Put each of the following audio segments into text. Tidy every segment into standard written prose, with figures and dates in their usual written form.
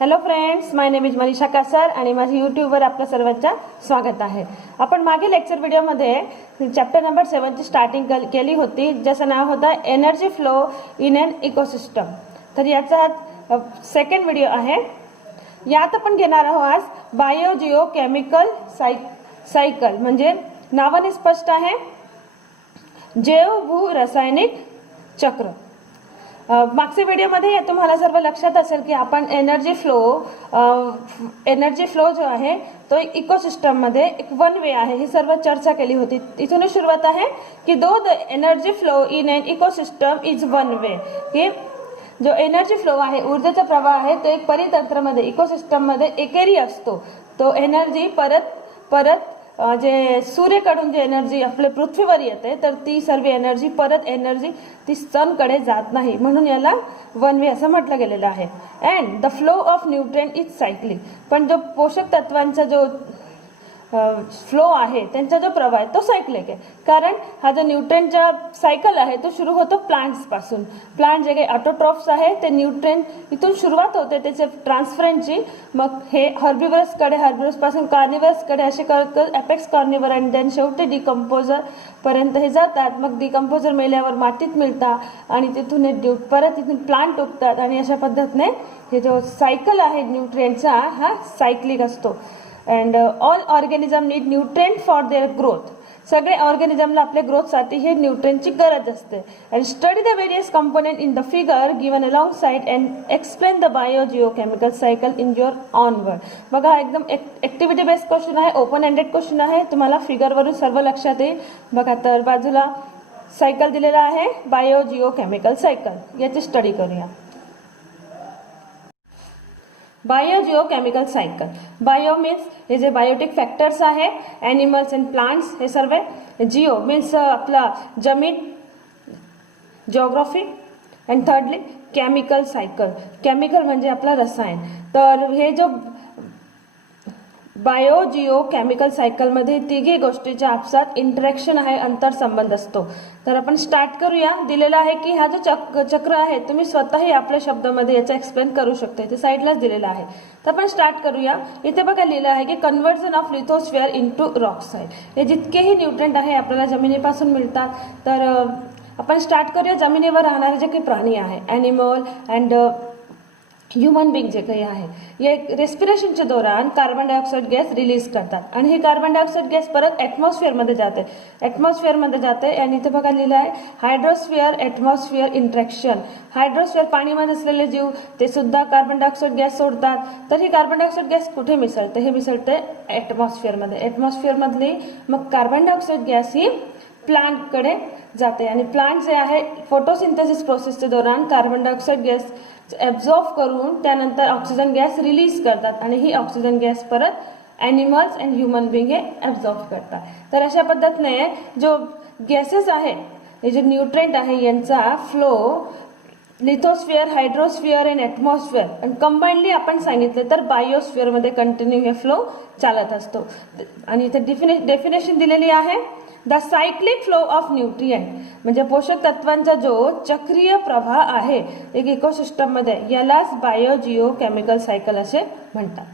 Hello friends, my name is Manisha Kasar आणि माझ्या यूट्यूबवर आपल्या सर्वांचं स्वागत आहे. आपण मागील लेक्चर व्हिडिओमध्ये चॅप्टर नंबर 7 ची स्टार्टिंग केली होती, ज्याचं नाव होतं energy flow in an ecosystem. तर याचा सेकंड व्हिडिओ आहे. यात आपण घेणार आहोत आज बायो जिओ केमिकल सायकल. म्हणजे नावाने स्पष्ट आहे, जैव भू रासायनिक चक्र. मागच्या व्हिडिओमध्ये तुम्हाला सर्व लक्षात असेल की आपण एनर्जी फ्लो जो आहे तो इकोसिस्टममध्ये एक वन वे आहे, ही सर्व चर्चा केली होती. इथून सुरुवात आहे की the energy flow in an ecosystem is one way. की जो एनर्जी फ्लो आहे, ऊर्जेचा प्रवाह आहे, तो एक परितंत्रामध्ये इकोसिस्टममध्ये एकेरी असतो. तो एनर्जी परत जे सूर्याकडून जे एनर्जी आपल्या पृथ्वीवर येते, तर ती सर्व एनर्जी ती सनकडे जात नाही, म्हणून याला वन वे असं म्हटलं गेलेलं आहे. And the flow of nutrient is cyclic. पण जो पोषक तत्वांचा जो फ्लो आहे, त्यांचा जो प्रवाह आहे तो सायक्लिक आहे. कारण हा जो न्यूट्रिएंटचा सायकल आहे तो सुरू होतो प्लांट्स पासून. प्लांट जे काही ऑटोट्रॉफ्स आहे ते न्यूट्रिएंट इथून सुरुवात होते त्याचे ट्रान्सफरन्सची. मग हे हर्बिवरस पासून कार्निवरसकडे असे करत एपेक्स कार्निवर आणि देन शेवटी डिकम्पोजर पर्यंत हे जातात. मग डिकम्पोजर मेल्यावर मातीत मिळतात आणि तिथून परत तिथून प्लांट उगतात आणि अशा पद्धतीने हे जो सायकल आहे न्यूट्रिएंटचा हा सायक्लिक असतो. And all organism need nutrient for their growth. सगळे ऑर्गॅनिझमला आपल्या ग्रोथसाठी हे न्यूट्रिएंटची गरज असते. And study the various component in the figure given alongside and explain the biogeochemical cycle in your own word. बघा, एकदम ऍक्टिव्हिटी बेस्ड क्वेश्चन आहे, ओपन एंडेड क्वेश्चन आहे. तुम्हाला फिगरवरून सर्व लक्षात येईल. बघा, तर बाजूला सायकल दिलेला आहे, बायो जिओकेमिकल सायकल. याची स्टडी करूया. Biogeochemical cycle. Bio means हे जे बायोटिक फॅक्टर्स आहे, ॲनिमल्स अँड प्लांट्स, हे सर्व. जिओ मीन्स आपला जमीन, geography. And thirdly chemical cycle. Chemical म्हणजे आपला रसायन. तर हे जो बायो जिओ केमिकल सायकलमध्ये तिघी गोष्टीच्या आपसात इंटरॅक्शन आहे, अंतरसंबंध असतो. तर आपण स्टार्ट करूया. दिलेला आहे की हा जो चक्र आहे, तुम्ही स्वतःही आपल्या शब्दामध्ये याचा एक्सप्लेन करू शकता. इथे साईडलाच दिलेला आहे. तर आपण स्टार्ट करूया. इथे बघा लिहिलं आहे की कन्व्हर्जन ऑफ लिथोस्फिअर इंटू रॉक्साईड. हे जितकेही न्यूट्रिएंट आहे आपल्याला जमिनीपासून मिळतात. तर आपण स्टार्ट करूया जमिनीवर राहणारे जे काही प्राणी आहे, ॲनिमल अँड ह्युमन बिंग जे काही आहे, हे रेस्पिरेशनच्या दौरान कार्बन डायऑक्साईड गॅस रिलीज करतात आणि हे कार्बन डायऑक्साईड गॅस परत ॲटमॉस्फिअरमध्ये जाते. आणि इथे बघा लिहिलं आहे हायड्रोस्फिअर ॲटमॉस्फिअर इंट्रॅक्शन. हायड्रोस्फिअर पाणीमध्ये असलेले जीव ते सुद्धा कार्बन डायऑक्साईड गॅस सोडतात. तर ही कार्बन डायऑक्साईड गॅस कुठे मिसळते? हे मिसळते ॲटमॉस्फिअरमध्ये. ॲटमॉस्फिअरमधली मग कार्बन डायऑक्साईड गॅस ही प्लांटकडे जाते आणि प्लांट जे आहे फोटोसिंथेसिस प्रोसेसच्या दौरान कार्बन डायऑक्साईड गॅस ॲब्झॉर्ब करून त्यानंतर ऑक्सिजन गॅस रिलीज करतात आणि ही ऑक्सिजन गॅस परत ॲनिमल्स अँड ह्युमन बिंग हे ॲब्झॉर्ब करतात. तर अशा पद्धतीने जो गॅसेस आहे, हे जे न्यूट्रिएंट आहे, यांचा फ्लो लिथोस्फिअर, हायड्रोस्फिअर अँड ॲटमॉस्फिअर आणि कंबाईनली आपण सांगितलं तर बायोस्फिअरमध्ये कंटिन्यू हे फ्लो चालत असतो. आणि इथे डेफिनेशन दिलेली आहे, the cyclic flow of nutrient. म्हणजे पोषक तत्वांचा जो चक्रीय प्रवाह आहे एक इकोसिस्टममध्ये, यालाच बायो जिओ केमिकल सायकल असे म्हणतात.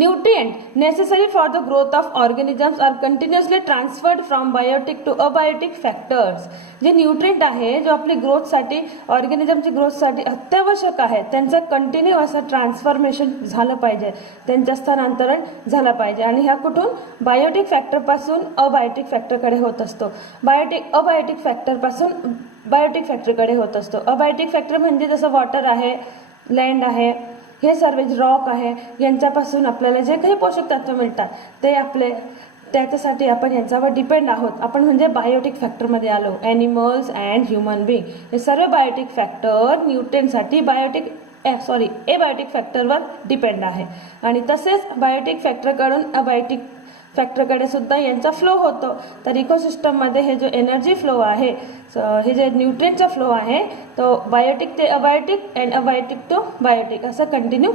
Nutrient necessary for the growth of organisms are continuously transferred from biotic to abiotic factors. जे न्यूट्रिएंट आहे, जो आपली ग्रोथसाठी, ऑर्गॅनिझमची ग्रोथसाठी अत्यावश्यक आहे, त्यांचं कंटिन्यू असं ट्रान्सफॉर्मेशन झालं पाहिजे, त्यांचं स्थानांतरण झालं पाहिजे. आणि ह्या कुठून? बायोटिक फॅक्टरपासून अबायोटिक फॅक्टरकडे होत असतो. अबायोटिक फॅक्टरपासून बायोटिक फॅक्टरकडे होत असतो. अबायोटिक फॅक्टर म्हणजे जसं वॉटर आहे, लँड आहे, हे सर्व रॉक आहे, यांच्यापासून आपल्याला जे काही पोषक तत्व मिळतात ते त्याच्यासाठी आपण यांच्यावर डिपेंड आहोत. आपण म्हणजे बायोटिक फॅक्टरमध्ये आलो. ॲनिमल्स अँड ह्युमन बिंग हे सर्व बायोटिक फॅक्टर न्यूट्रिएंटसाठी एबायोटिक फॅक्टरवर डिपेंड आहे. आणि तसेच बायोटिक फॅक्टरकडून अबायोटिक फॅक्टरकडे सुद्धा यांचा फ्लो होतो. तर इकोसिस्टममध्ये हे जो एनर्जी फ्लो आहे, हे जे न्यूट्रिएंटचा फ्लो आहे, तो बायोटिक ते abiotic and abiotic to biotic असं कंटिन्यू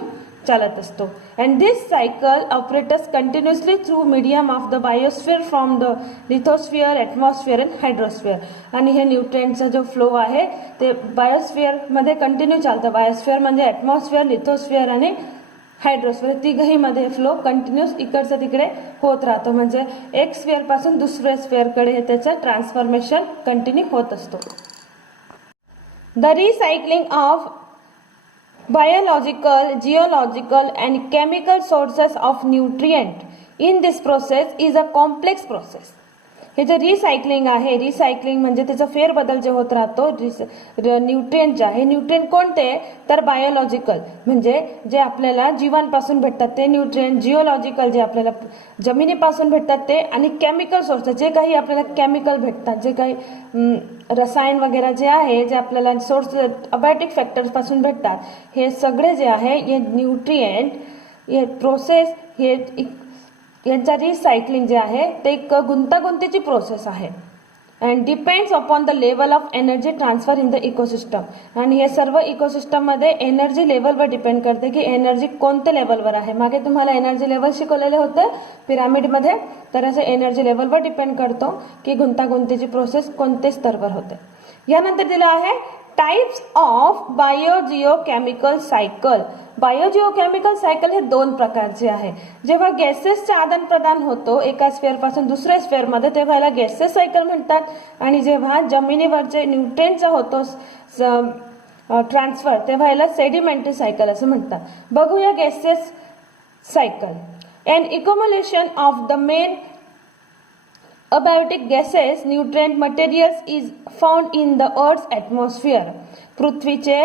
चालत असतो. And this cycle operators continuously through medium of the biosphere from the lithosphere, atmosphere and hydrosphere. आणि हे न्यूट्रिएंटचा जो फ्लो आहे ते बायोस्फिअरमध्ये कंटिन्यू चालतं. बायोस्फिअर म्हणजे ॲटमॉस्फिअर, लिथोस्फिअर आणि हायड्रोस्फिअर तिघही मध्ये फ्लो कंटिन्युअस इकडचं तिकडे होत राहतो. म्हणजे एक स्फिअरपासून दुसऱ्या स्फिअरकडे हे त्याचं ट्रान्सफॉर्मेशन कंटिन्यू होत असतो. The recycling of biological, geological and chemical sources of nutrient in this process is a complex process. हे जे रिसायकलिंग आहे, रिसायकलिंग म्हणजे त्याचा फेरबदल जे होत राहतो न्यूट्रिएंट जे आहे. न्यूट्रिएंट कोणते तर बायोलॉजिकल म्हणजे जे आपल्याला जीवांपासून भेटतात ते न्यूट्रिएंट, जिओलॉजिकल जे आपल्याला जमिनीपासून भेटतात ते, आणि केमिकल सोर्सेस जे काही आपल्याला केमिकल भेटतात, जे काही रसायन वगैरे जे आहे जे आपल्याला सोर्स अबायोटिक फॅक्टर्सपासून भेटतात, हे सगळे जे आहे हे न्यूट्रिएंट हे प्रोसेस हे यांचा रिसायकलिंग जे आहे ते एक गुंतागुंतीची प्रोसेस आहे. And depends upon the level of energy transfer in the ecosystem. आणि हे सर्व इकोसिस्टममध्ये एनर्जी लेवलवर डिपेंड करते की एनर्जी कोणत्या लेवलवर आहे. मागे तुम्हाला एनर्जी लेवल शिकवलेले होते पिरामिडमध्ये, तर असं एनर्जी लेवलवर डिपेंड करतो की गुंतागुंतीची प्रोसेस कोणत्या स्तरावर होते. यानंतर दिलं आहे टाइप्स ऑफ बायोजिओकेमिकल सायकल. बायोजिओकेमिकल सायकल हे दोन प्रकारचे आहे. जेव्हा गॅसेसचे आदान प्रदान होतो एका स्फिअरपासून दुसऱ्या स्फिअरमध्ये तेव्हा याला गॅसेस सायकल म्हणतात. आणि जेव्हा जमिनीवरचे न्यूट्रिएंटचा होतो ट्रान्सफर तेव्हा याला सेडिमेंटरी सायकल असं म्हणतात. बघूया gases cycle. An accumulation of the main abiotic gases, nutrient materials is found in the earth's atmosphere. पृथ्वीचे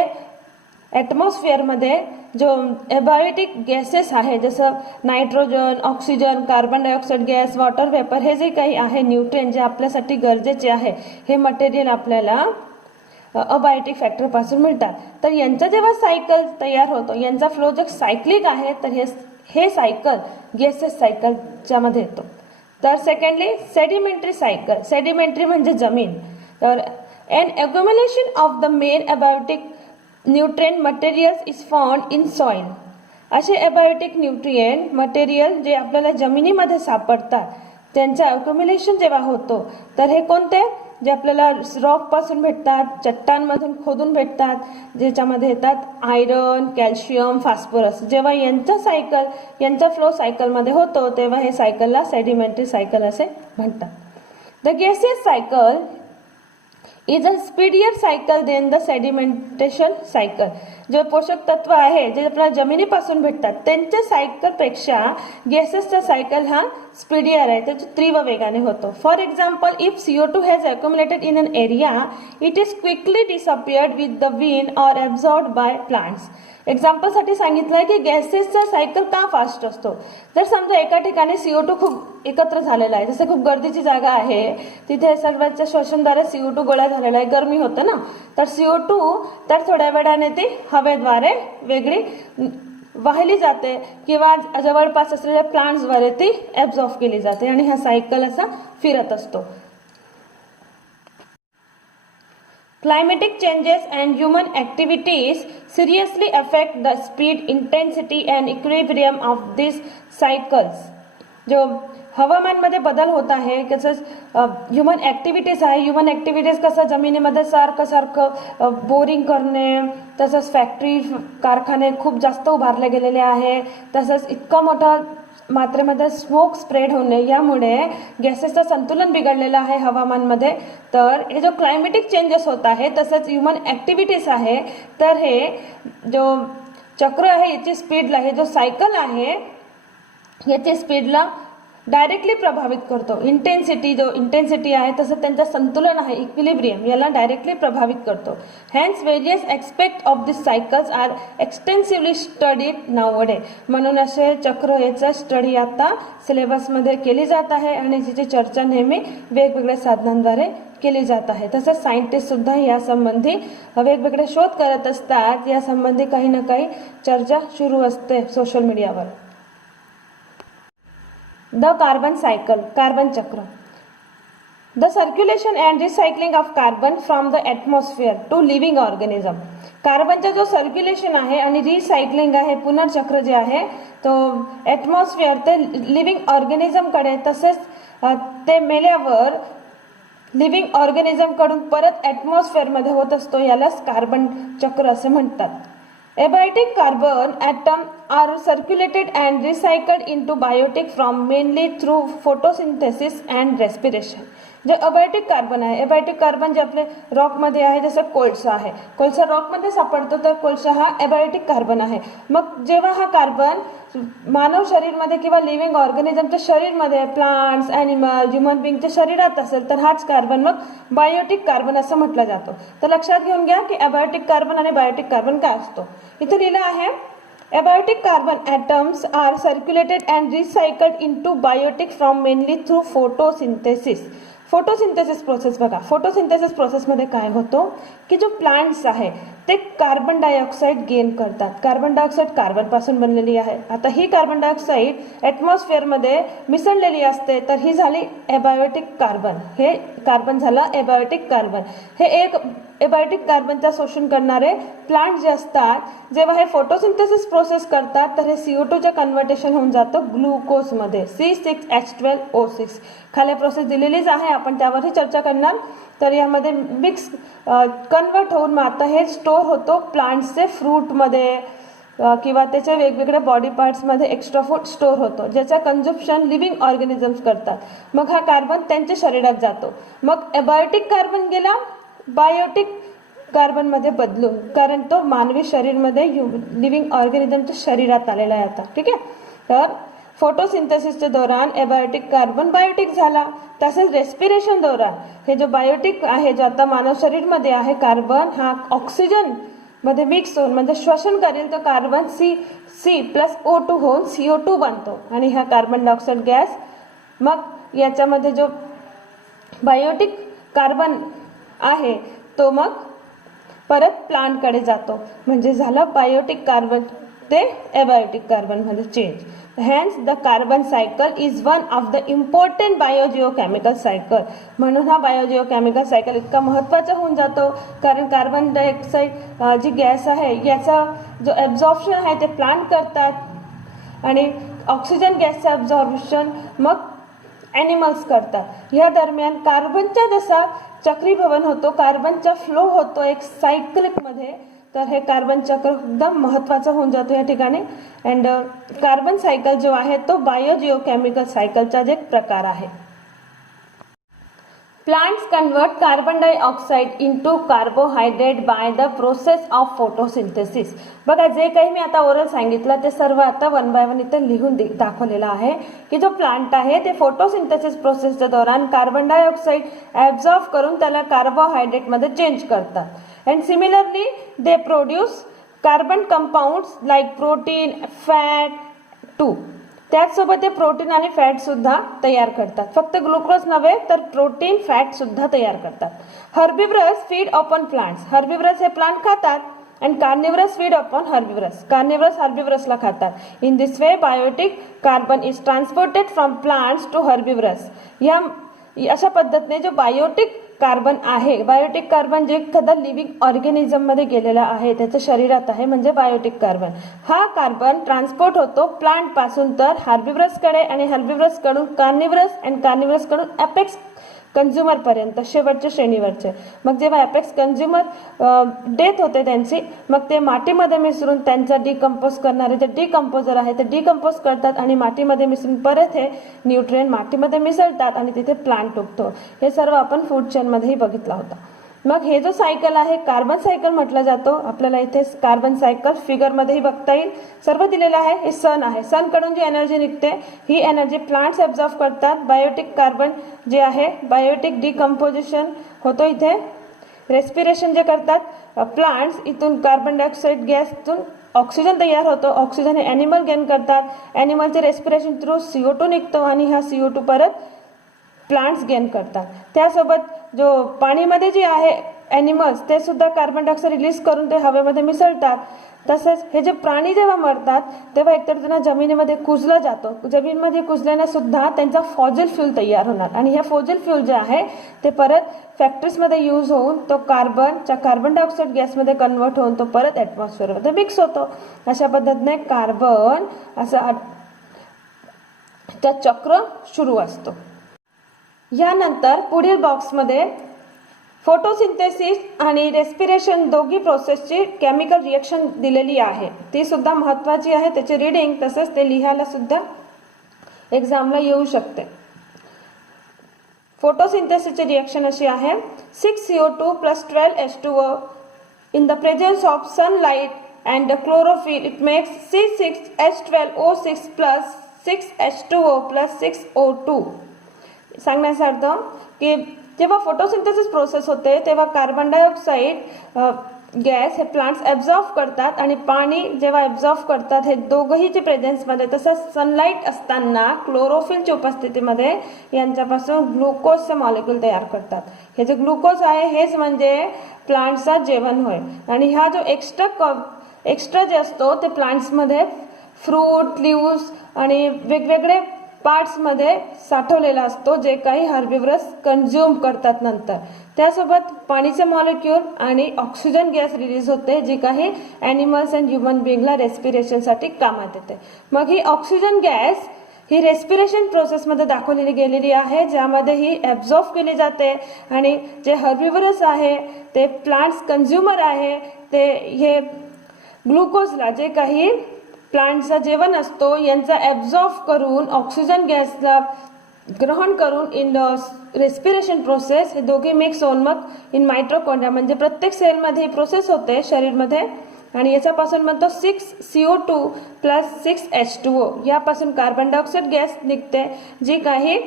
ॲटमॉस्फिअरमध्ये जो एबायोटिक गॅसेस आहे जसं nitrogen, oxygen, carbon dioxide gas, water vapour, हे जे काही आहे न्यूट्रिएंट जे आपल्यासाठी गरजेचे आहे हे मटेरियल आपल्याला अबायोटिक फॅक्टरपासून मिळतात. तर यांचा जेव्हा सायकल तयार होतो यांचा फ्लो जो सायक्लिक आहे तर हे सायकल गॅसेस सायकलच्या मध्ये येतो. तर सेकंडली सेडिमेंटरी सायकल. सेडिमेंटरी म्हणजे जमीन. तर an accumulation of the main abiotic nutrient materials is found in soil. असे अबायोटिक न्यूट्रिएंट मटेरियल जे आपल्याला जमिनीमध्ये सापडतात त्यांचं अक्युम्युलेशन जेव्हा होतो तर हे कोणते जे आपल्याला रॉकपासून भेटतात, चट्टानमधून खोदून भेटतात, ज्याच्यामध्ये येतात आयरन, कॅल्शियम, फॉस्फरस. जेव्हा यांचा फ्लो सायकलमध्ये होतो तेव्हा हे सायकलला सेडिमेंटरी सायकल असे म्हणतात. The gaseous cycle is a speedier cycle than the sedimentation cycle. जे पोषक तत्व आहे जे आपल्याला जमिनीपासून भेटतात त्यांच्या सायकलपेक्षा गॅसेसचा सायकल हा स्पीडियर आहे, त्याच्या तीव्र वेगाने होतो. For example, if CO2 has accumulated in an area it is quickly disappeared with the wind or absorbed by plants. एक्झाम्पलसाठी सांगितलं आहे की गॅसेसचा सायकल का फास्ट असतो. जर समजा एका ठिकाणी CO2 खूप एकत्र झालेला आहे, जसं खूप गर्दीची जागा आहे, तिथे सर्वांच्या श्वसनद्वारे CO2 गोळा झालेला आहे, गरमी होतं ना, तर CO2 तर थोड्या वेळाने ती हवेद्वारे वेगळी वाहिली जाते किंवा जवळपास असलेल्या प्लांट्सद्वारे ती ॲब्झॉर्ब केली जाते आणि हा सायकल असा फिरत असतो. Climatic changes and human activities seriously affect the speed, intensity and equilibrium of these cycles. जो हवामानमध्ये बदल होत आहे तसंच ह्युमन ॲक्टिव्हिटीज आहे. ह्युमन ॲक्टिव्हिटीज कसं जमिनीमध्ये सारखं बोरिंग करणे, तसंच फॅक्टरी कारखाने खूप जास्त उभारले गेलेले आहे, तसंच इतकं मोठं मात्रेमध्ये स्मोक स्प्रेड होणे यामुळे गॅसेसचं संतुलन बिघडलेलं आहे हवामानमध्ये. तर हे जो क्लायमेटिक चेंजेस होत आहे तसंच ह्युमन ॲक्टिव्हिटीज आहे तर हे जो चक्र आहे याची स्पीडला, हे जो सायकल आहे याची स्पीडला डायरेक्टली प्रभावित करतो. इंटेन्सिटी आहे तसं त्यांचं संतुलन आहे इक्विलिब्रियम याला डायरेक्टली प्रभावित करतो. Hence various aspect of this cycles are extensively studied nowadays. म्हणून असे चक्र याचा स्टडी आता सिलेबसमध्ये केली जात आहे आणि जिची चर्चा नेहमी वेगवेगळ्या साधनांद्वारे केली जात आहे. तसंच सायंटिस्ट सुद्धा यासंबंधी वेगवेगळे शोध करत असतात. यासंबंधी काही ना काही चर्चा सुरू असते सोशल मीडियावर. The carbon cycle. कार्बन चक्र. The circulation and recycling of carbon from the atmosphere to living organism. कार्बनचा जो सर्क्युलेशन आहे आणि रिसायकलिंग आहे, पुनर्चक्र जे आहे, तो ॲटमॉस्फिअर ते लिव्हिंग ऑर्गॅनिझमकडे, तसेच ते मेल्यावर लिव्हिंग ऑर्गॅनिझमकडून परत ॲटमॉस्फिअरमध्ये होत असतो. यालाच कार्बन चक्र असे म्हणतात. Abiotic carbon atom are circulated and recycled into biotic from mainly through photosynthesis and respiration. जे अबायोटिक कार्बन आहे, एबायोटिक कार्बन जे आपले रॉकमध्ये आहे, जसं कोळसा आहे, कोळसा रॉकमध्ये सापडतो, तर कोळसा हा एबायोटिक कार्बन आहे. मग जेव्हा हा कार्बन मानव शरीरमध्ये किंवा लिव्हिंग ऑर्गॅनिझमच्या शरीरमध्ये, प्लांट्स, ॲनिमल, ह्युमन बिंगच्या शरीरात असेल, तर हाच कार्बन मग बायोटिक कार्बन असं म्हटलं जातो. तर लक्षात घेऊन घ्या की एबायोटिक कार्बन आणि बायोटिक कार्बन काय असतो. इथे लिहिलं आहे, abiotic carbon atoms are circulated and recycled into biotic from mainly through photosynthesis. Photosynthesis process बघा, फोटोसिंथेसिस प्रोसेसमध्ये काय होतो की जो प्लांट्स आहे ते कार्बन डायऑक्साईड गेन करतात. कार्बन डायऑक्साईड कार्बनपासून बनलेली आहे. आता ही कार्बन डायऑक्साईड ॲटमॉस्फिअरमध्ये मिसळलेली असते, तर ही झाली एबायोटिक कार्बन. हे कार्बन झालं एबायोटिक कार्बन. हे एक एबायोटिक कार्बनचा शोषण करणारे प्लांट जे असतात, जेव्हा हे फोटोसिंथेसिस प्रोसेस करतात, तर हे CO2चे कन्व्हर्टेशन होऊन जातं ग्लुकोजमध्ये, C6H12O6. खाली प्रोसेस दिलेलीच आहे, आपण त्यावरही चर्चा करणार. तर यामध्ये मिक्स कन्वर्ट होऊन मग आता हे स्टोर होतो प्लांट्सचे फ्रूटमध्ये किंवा त्याच्या वेगवेगळ्या बॉडी पार्ट्समध्ये एक्स्ट्रा फूड स्टोर होतो, ज्याचं कन्झम्पशन लिव्हिंग ऑर्गॅनिझम्स करतात. मग हा कार्बन त्यांच्या शरीरात जातो. मग एबायोटिक कार्बन गेला बायोटिक कार्बनमध्ये बदलून, कारण तो मानवी शरीरमध्ये लिव्हिंग ऑर्गॅनिझमच्या शरीरात आलेला आहे आता. ठीक आहे. तर फोटोसिंथेसिसच्या दौरान एबायोटिक कार्बन बायोटिक झाला. तसेच रेस्पिरेशन दौरान हे जो बायोटिक आहे, जो आता मानव शरीरमध्ये आहे, कार्बन हा ऑक्सिजन मध्ये मिक्स होऊन म्हणजे श्वसन करेल, तर कार्बन C+O2 होऊन CO2 बनतो आणि हा कार्बन डायऑक्साईड गॅस मग याच्यामध्ये जो बायोटिक कार्बन आहे तो मग परत प्लांटकडे जातो. म्हणजे झालं बायोटिक कार्बन ते एबायोटिक कार्बनमध्ये change. Hence the carbon cycle is one of the important biogeochemical cycle. म्हणून हा बायोजिओकेमिकल सायकल इतका महत्त्वाचा होऊन जातो, कारण कार्बन डायऑक्साईड जी गॅस आहे याचा जो ॲब्झॉर्प्शन आहे ते प्लांट करतात आणि ऑक्सिजन गॅसचं ॲब्झॉर्प्शन मग ॲनिमल्स करतात. या दरम्यान कार्बनचा जसा चक्रीभवन होतो, कार्बनचा फ्लो होतो एक सायकलिकमध्ये, तर हे कार्बन चक्र एकदम महत्त्वाचं होऊन जातो या ठिकाणी. अँड कार्बन सायकल जो आहे तो बायोजिओकेमिकल सायकलचाच एक प्रकार आहे. Plants convert carbon dioxide into carbohydrate by the process of photosynthesis. बघा, जे काही मी आता ओरल सांगितलं ते सर्व आता वन बाय वन इथं लिहून दाखवलेलं आहे की जो प्लांट आहे ते फोटोसिंथेसिस प्रोसेसच्या दौरान कार्बन डायऑक्साईड ॲब्झॉर्ब करून त्याला कार्बोहायड्रेटमध्ये चेंज करतात. And similarly they produce carbon compounds like protein, fat too. त्याचसोबत ते प्रोटीन आणि फॅट सुद्धा तयार करतात. फक्त ग्लुकोज नव्हे तर प्रोटीन, फॅट सुद्धा तयार करतात. Herbivorous feed upon plants. Herbivorous हे प्लांट खातात and carnivorous feed upon herbivorous. Carnivorous हर्बिव्हरसला खातात. In this way biotic carbon is transported from plants to herbivorous. या अशा पद्धतीने जो बायोटिक कार्बन आहे, बायोटिक कार्बन जे एखादा लिव्हिंग ऑर्गॅनिझममध्ये गेलेला आहे, त्याच्या शरीरात आहे, म्हणजे बायोटिक कार्बन. हा कार्बन ट्रान्सपोर्ट होतो प्लांटपासून तर हर्बिव्हरसकडे आणि हर्बिव्हरसकडून कार्निव्हरस अँड कार्निव्हरसकडून ॲपेक्स कंझ्युमरपर्यंत, शेवटच्या श्रेणीवरचे. मग जेव्हा ॲपेक्स कंझ्युमर डेथ होते त्यांची, मग ते मातीमध्ये मिसळून त्यांचा डिकम्पोज करणारे जे डिकम्पोजर आहे ते डिकम्पोज करतात आणि मातीमध्ये मिसळून परत हे न्यूट्रिएंट मातीमध्ये मिसळतात आणि तिथे प्लांट उगतो. हे सर्व आपण फूड चेनमध्येही बघितला होता. मग हे जो सायकल आहे कार्बन सायकल म्हटला जातो. आपल्याला इथे कार्बन सायकल फिगरमध्येही बघता येईल. सर्व दिलेलं आहे. हे सन आहे. सनकडून जी एनर्जी निघते ही एनर्जी प्लांट्स ॲब्झॉर्ब करतात. बायोटिक कार्बन जे आहे, बायोटिक डिकम्पोजिशन होतो इथे. रेस्पिरेशन जे करतात प्लांट्स, इथून कार्बन डायऑक्साईड गॅसतून ऑक्सिजन तयार होतो. ऑक्सिजन हे ॲनिमल गेन करतात. ॲनिमलचे रेस्पिरेशन थ्रू CO2 निघतो आणि हा CO2 परत प्लांट्स गेन करतात. त्यासोबत जो पाणीमध्ये जी आहे ॲनिमल्स ते सुद्धा कार्बन डायऑक्साईड रिलीज करून ते हवेमध्ये मिसळतात. तसेच हे जे प्राणी जेव्हा मरतात तेव्हा एकतर त्यांना जमिनीमध्ये कुजलं जातं. जमिनीमध्ये कुजल्याने सुद्धा त्यांचा फॉसिल फ्यूल तयार होणार आणि हे फॉसिल फ्यूल जे आहे ते परत फॅक्टरीजमध्ये यूज होऊन तो कार्बन डायऑक्साईड गॅसमध्ये कन्वर्ट होऊन तो परत ॲटमॉस्फिअरमध्ये मिक्स होतो. अशा पद्धतीने कार्बन असं त्या चक्र सुरू असतो. यानंतर पुढील बॉक्समध्ये फोटोसिंथेसिस आणि रेस्पिरेशन दोघी प्रोसेसची केमिकल रिएक्शन दिलेली आहे. ती सुद्धा महत्त्वाची आहे. त्याची रीडिंग तसंच ते लिहायला सुद्धा एक्झामला येऊ शकते. फोटोसिंथेसिसची रिएक्शन अशी आहे. 6CO2 + 12H2O in the presence of sunlight and the chlorophyll it makes C6H12O6 + 6H2O + 6O2. सांगण्याचा अर्थ की जेव्हा फोटोसिंथेसिस प्रोसेस होते तेव्हा कार्बन डायऑक्साईड गॅस हे प्लांट्स ॲब्झॉर्ब करतात आणि पाणी जेव्हा ॲब्झॉर्ब करतात हे दोघंहीच्या प्रेझेन्समध्ये, तसंच सनलाईट असताना क्लोरोफिलच्या उपस्थितीमध्ये यांच्यापासून ग्लुकोजचे मॉलिक्यूल तयार करतात. हे जे ग्लुकोज आहे हेच म्हणजे प्लांट्सचा जेवण होय. आणि हा जो एक्स्ट्रा जे असतो ते प्लांट्समध्ये फ्रूट, लिव्स आणि वेगवेगळे पार्ट्समध्ये साठवलेला असतो जे काही हर्बिव्हरस कंझ्युम करतात नंतर. त्यासोबत पाणीचे मॉलिक्यूल आणि ऑक्सिजन गॅस रिलीज होते जी काही ॲनिमल्स अँड ह्युमन बिंगला रेस्पिरेशनसाठी कामात येते. मग ही ऑक्सिजन गॅस ही रेस्पिरेशन प्रोसेसमध्ये दाखवलेली गेलेली आहे ज्यामध्ये ही ॲब्झॉर्ब केली जाते आणि जे हर्बिव्हरस आहे ते प्लांट्स कंझ्युमर आहे ते हे ग्लुकोजला जे काही प्लांटचा जेवण असतो यांचा ॲब्झॉर्ब करून ऑक्सिजन गॅसला ग्रहण करून इन द रेस्पिरेशन प्रोसेस हे दोघे मिक्स होऊन मग इन मायट्रोकॉन्ड्रिया म्हणजे प्रत्येक सेलमध्ये ही प्रोसेस होते शरीरमध्ये आणि याच्यापासून म्हणतो 6CO2 + 6H2O यापासून कार्बन डायऑक्साईड गॅस निघते जी काही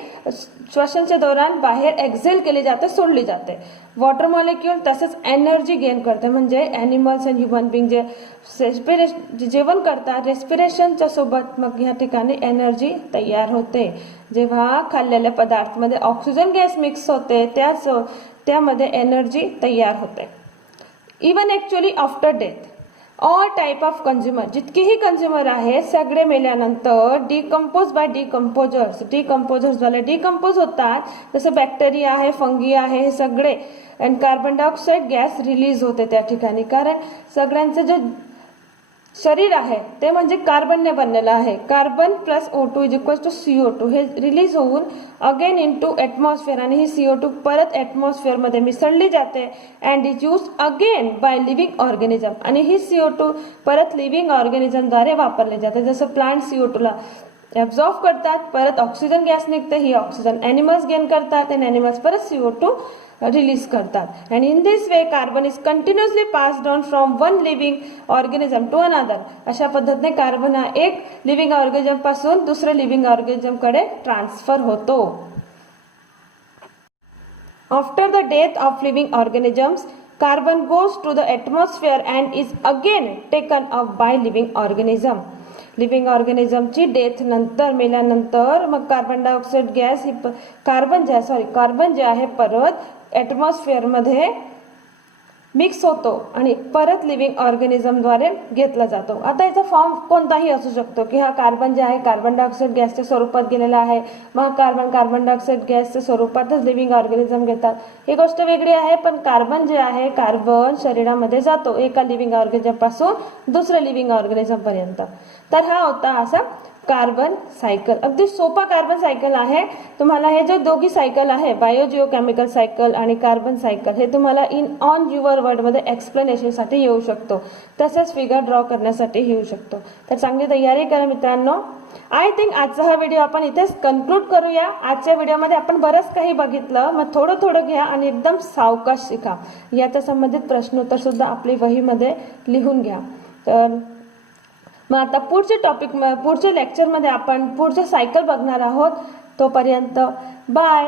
श्वसनाच्या दौरान बाहेर एक्झेल केली जाते, सोडली जाते. वॉटर मॉलिक्यूल तसंच एनर्जी गेन करते म्हणजे ॲनिमल्स अँड ह्युमन बिंग जे जेवण करतात रेस्पिरेशनच्या सोबत मग ह्या ठिकाणी एनर्जी तयार होते. जेव्हा खाल्लेल्या पदार्थामध्ये ऑक्सिजन गॅस मिक्स होते त्यामध्ये एनर्जी तयार होते. Even actually after death all type of consumer जितकेही कंझ्युमर आहे सगळे मेल्यानंतर डिकम्पोज बाय डिकम्पोजर्सद्वारे डिकम्पोज होतात. जसं बॅक्टेरिया आहे, फंगी आहे, हे सगळे आणि कार्बन डायऑक्साईड गॅस रिलीज होते त्या ठिकाणी. कारण सगळ्यांचं जे शरीर आहे ते म्हणजे कार्बनने बनलेलं आहे. कार्बन + O2 = CO2 हे रिलीज होऊन अगेन इनटू ॲटमॉस्फिअर आणि ही CO2 परत ॲटमॉस्फिअरमध्ये मिसळली जाते and is use again by living organism आणि ही CO2 परत लिव्हिंग ऑर्गॅनिझमद्वारे वापरली जाते. जसं प्लांट CO2ला ॲब्झॉर्ब करतात, परत ऑक्सिजन गॅस निघते, ही ऑक्सिजन ॲनिमल्स गेन करतात आणि ॲनिमल्स परत CO2 रिलीज करतात. And in this way carbon is continuously passed on from one living organism to another. अशा पद्धतीने कार्बन हा एक लिव्हिंग ऑर्गॅनिझम पासून दुसऱ्या लिव्हिंग ऑर्गॅनिझमकडे ट्रान्सफर होतो. After the death of living organisms carbon goes to the atmosphere and is again taken up by living organism. Living ऑर्गॅनिझमची डेथ नंतर मेल्यानंतर मग कार्बन डायऑक्साईड गॅस ही कार्बन जे आहे परत ॲटमॉस्फिअरमध्ये मिक्स होतो आणि परत लिव्हिंग ऑर्गॅनिझमद्वारे घेतला जातो. आता याचा फॉर्म कोणताही असू शकतो की हा कार्बन जे आहे कार्बन डायऑक्साईड गॅसच्या स्वरूपात गेलेला आहे, मग कार्बन डायऑक्साईड गॅसच्या स्वरूपातच लिव्हिंग ऑर्गॅनिझम घेतात. ही गोष्ट वेगळी आहे. पण कार्बन जे आहे कार्बन शरीरामध्ये जातो एका लिव्हिंग ऑर्गॅनिझमपासून दुसऱ्या लिव्हिंग ऑर्गॅनिझमपर्यंत. तर हा होता असा कार्बन सायकल. अगदी सोपा कार्बन सायकल आहे. तुम्हाला हे जे दोघी सायकल आहे बायोजिओकेमिकल सायकल आणि कार्बन सायकल हे तुम्हाला ऑन युअर वर्डमध्ये एक्सप्लेनेशनसाठी येऊ शकतो. तसेच फिगर ड्रॉ करण्यासाठी येऊ शकतो. तर चांगली तयारी करा मित्रांनो. आय थिंक आजचा हा व्हिडिओ आपण इथेच कन्क्लूड करूया. आजच्या व्हिडिओमध्ये आपण बरंच काही बघितलं. मग थोडं घ्या आणि एकदम सावकाश शिका. याच्या संबंधित प्रश्नोत्तर सुद्धा आपली वहीमध्ये लिहून घ्या. तर मग आता पुढच्या लेक्चरमध्ये आपण पुढच्या सायकल बघणार आहोत. तोपर्यंत बाय.